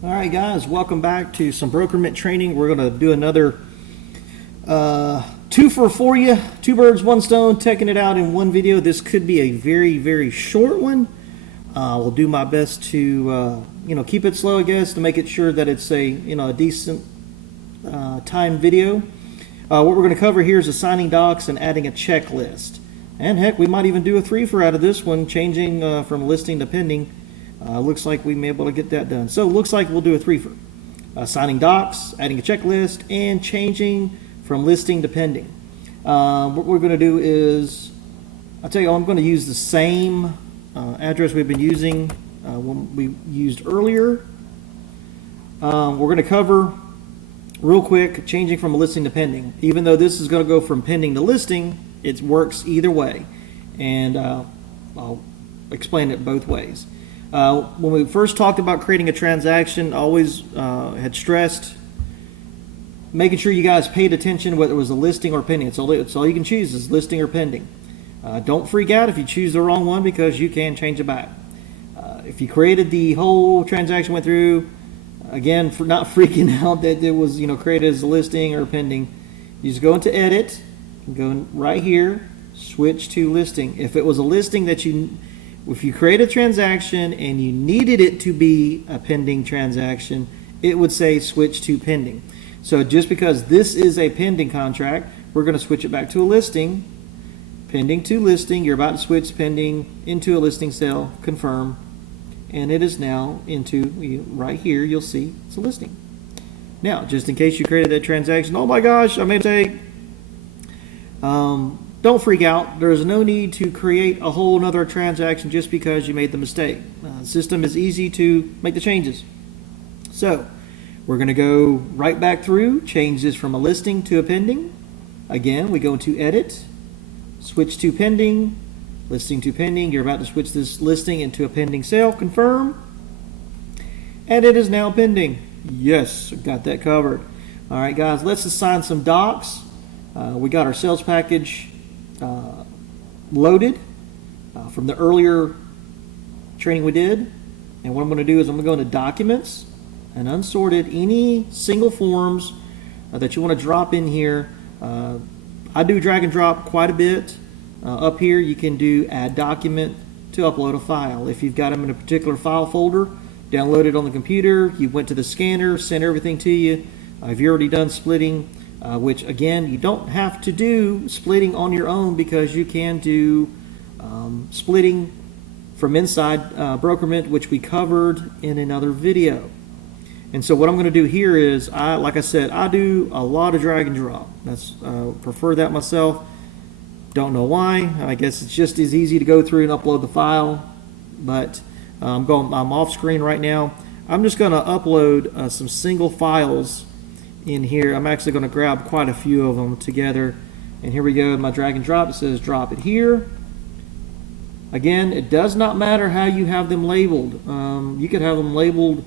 All right, guys, welcome back to some Brokermint training. We're going to do another two for you, two birds, one stone, taking it out in one video. This could be a very, very short one. We'll do my best to keep it slow, I guess, to make it sure that it's a decent time video. What we're going to cover here is assigning docs and adding a checklist. And heck, we might even do a three-for out of this one, changing from listing to pending. Looks like we may be able to get that done. So looks like we'll do a three-for. Assigning docs, adding a checklist, and changing from listing to pending. What we're going to do is, I'll tell you, I'm going to use the same address we've been using when we used earlier. We're going to cover real quick changing from a listing to pending. Even though this is going to go from pending to listing, it works either way. And I'll explain it both ways. When we first talked about creating a transaction, I always had stressed making sure you guys paid attention whether it was a listing or pending. It's all you can choose is listing or pending. Don't freak out if you choose the wrong one, because you can change it back. If you created the whole transaction, went through, again, for not freaking out that it was created as a listing or pending, you just go into edit, go right here, switch to listing. If it was a listing that if you create a transaction and you needed it to be a pending transaction, it would say switch to pending. So just because this is a pending contract, we're going to switch it back to a listing. Pending to listing. You're about to switch pending into a listing cell, confirm, and it is now into, right here, you'll see it's a listing. Now, just in case you created that transaction, oh my gosh, I made a mistake. Don't freak out. There's no need to create a whole nother transaction just because you made the mistake. The system is easy to make the changes. So we're going to go right back through, change this from a listing to a pending. Again, we go into edit, switch to pending, listing to pending. You're about to switch this listing into a pending sale, confirm, and it is now pending. Yes, got that covered. All right, guys, let's assign some docs. We got our sales package loaded from the earlier training we did. And what I'm going to do is I'm going to go into documents and unsorted any single forms that you want to drop in here. I do drag and drop quite a bit. Up here you can do add document to upload a file. If you've got them in a particular file folder, download it on the computer, you went to the scanner, sent everything to you. If you've already done splitting, which again, you don't have to do splitting on your own, because you can do splitting from inside Brokermint, which we covered in another video. And so what I'm going to do here is, like I said, I do a lot of drag and drop. Prefer that myself. Don't know why. I guess it's just as easy to go through and upload the file. But I'm off screen right now. I'm just going to upload some single files in here. I'm actually going to grab quite a few of them together. And here we go, my drag and drop. It says drop it here. Again, it does not matter how you have them labeled. You could have them labeled,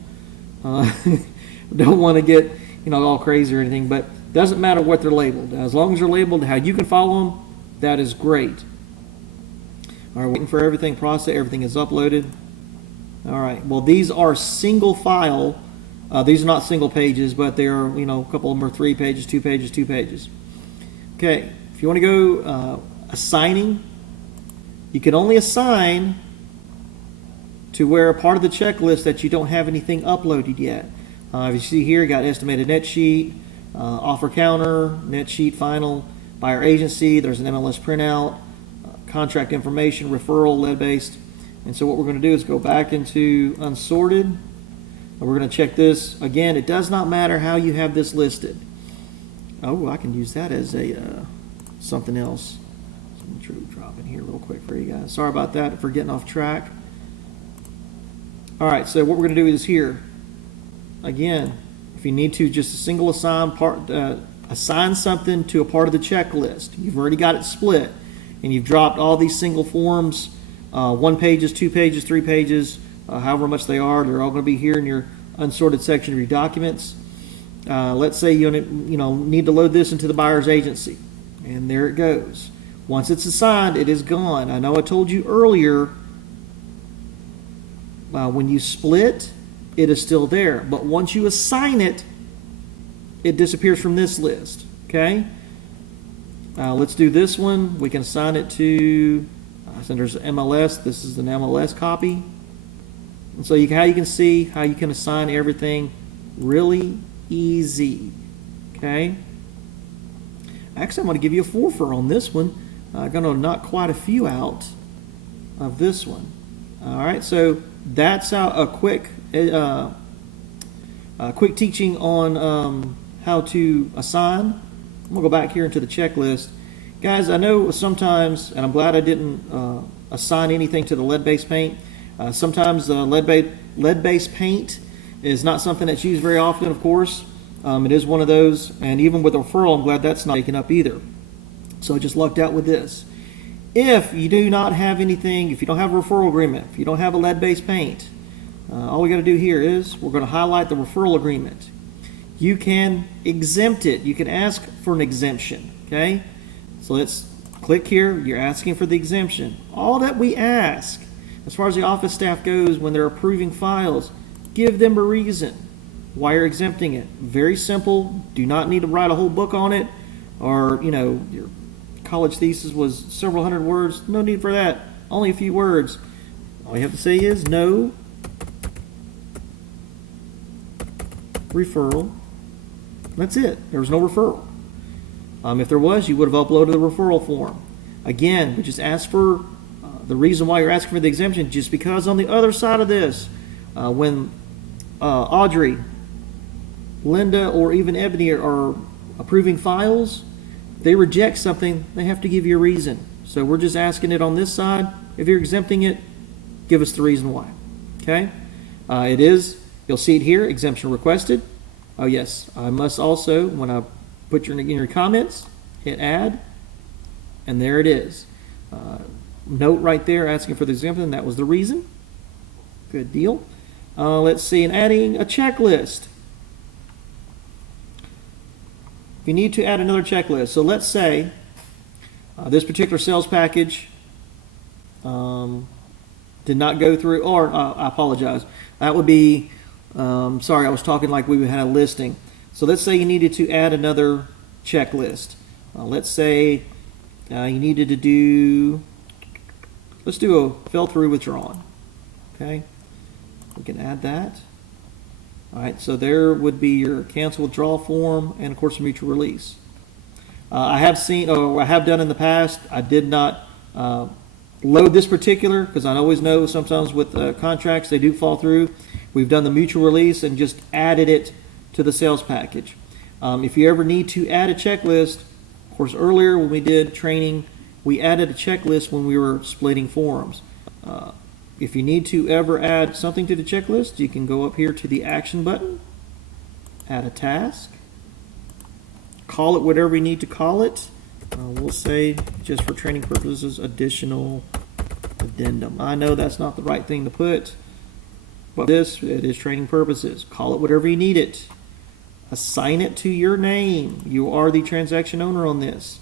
don't want to get all crazy or anything, but it doesn't matter what they're labeled. As long as they're labeled how you can follow them, that is great. All right, waiting for everything processed. Everything is uploaded. All right, well, these are single file. These are not single pages, but they are, a couple of them are 3 pages, 2 pages, 2 pages. Okay, if you want to go assigning, you can only assign to where a part of the checklist that you don't have anything uploaded yet. If you see here, got estimated net sheet, offer counter, net sheet final, buyer agency, there's an MLS printout, contract information, referral, lead-based. And so what we're going to do is go back into unsorted. And we're going to check this. Again, it does not matter how you have this listed. Oh, I can use that as a something else. Some true drop in here real quick for you guys. Sorry about that for getting off track. All right, so what we're going to do is here. Again, if you need to just a single assign something to a part of the checklist. You've already got it split, and you've dropped all these single forms, 1 pages, 2 pages, 3 pages, however much they are. They're all going to be here in your unsorted section of your documents. Let's say you need to load this into the buyer's agency, and there it goes. Once it's assigned, it is gone. I know I told you earlier, when you split, it is still there. But once you assign it, it disappears from this list. Okay? Let's do this one. We can assign it to, so there's MLS. This is an MLS copy. And so how you can see how you can assign everything really easy. Okay? Actually, I'm going to give you a forfeit on this one. I'm going to knock quite a few out of this one. All right, so that's a quick teaching on how to assign. I'm going to go back here into the checklist. Guys, I know sometimes, and I'm glad I didn't assign anything to the lead-based paint. Sometimes lead-based paint is not something that's used very often, of course. It is one of those, and even with a referral, I'm glad that's not taken up either. So I just lucked out with this. If you do not have anything, if you don't have a referral agreement, if you don't have a lead-based paint, all we got to do here is we're going to highlight the referral agreement. You can exempt it. You can ask for an exemption. Okay, so let's click here. You're asking for the exemption. All that we ask, as far as the office staff goes, when they're approving files, give them a reason why you're exempting it. Very simple. Do not need to write a whole book on it, or your college thesis was several hundred words. No need for that. Only a few words. All you have to say is no referral. That's it. There was no referral. If there was, you would have uploaded the referral form. Again, we just ask for the reason why you're asking for the exemption, just because on the other side of this, when Audrey, Linda, or even Ebony are approving files, they reject something, they have to give you a reason. So we're just asking it on this side. If you're exempting it, give us the reason why. Okay? It is, you'll see it here, exemption requested. Oh yes, I must also, when I put in your comments, hit add, and there it is. Note right there asking for the exemption, that was the reason. Good deal. Let's see, and adding a checklist. You need to add another checklist. So let's say this particular sales package did not go through, or I apologize. That would be, sorry, I was talking like we had a listing. So let's say you needed to add another checklist. Let's say you needed to do, let's do a fell through withdrawn. Okay, we can add that. All right, so there would be your cancel withdrawal form and of course a mutual release. I have seen, or I have done in the past, I did not load this particular, because I always know sometimes with contracts they do fall through. We've done the mutual release and just added it to the sales package. If you ever need to add a checklist, of course earlier when we did training, we added a checklist when we were splitting forms. If you need to ever add something to the checklist, you can go up here to the action button, add a task, call it whatever you need to call it. We'll say, just for training purposes, additional addendum. I know that's not the right thing to put, but it is training purposes. Call it whatever you need it. Assign it to your name. You are the transaction owner on this.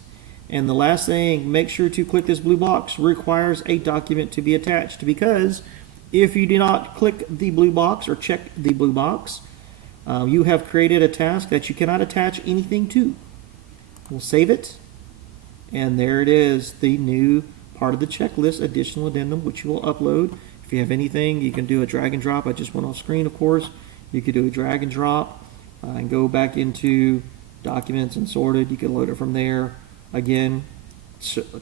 And the last thing, make sure to click this blue box. Requires a document to be attached, because if you do not click the blue box or check the blue box, you have created a task that you cannot attach anything to. We'll save it, and there it is, the new part of the checklist, additional addendum, which you will upload. If you have anything, you can do a drag and drop. I just went off screen, of course. You could do a drag and drop and go back into documents and sorted. You can load it from there. Again,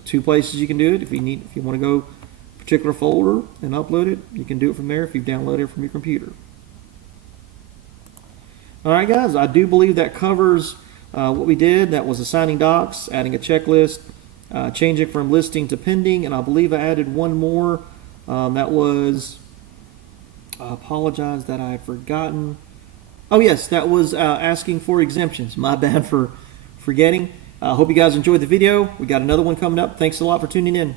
two places you can do it. If you want to go a particular folder and upload it, you can do it from there if you've downloaded it from your computer. All right, guys, I do believe that covers what we did. That was assigning docs, adding a checklist, changing from listing to pending, and I believe I added one more. That was, I apologize that I had forgotten. Oh yes, that was asking for exemptions. My bad for forgetting. I hope you guys enjoyed the video. We got another one coming up. Thanks a lot for tuning in.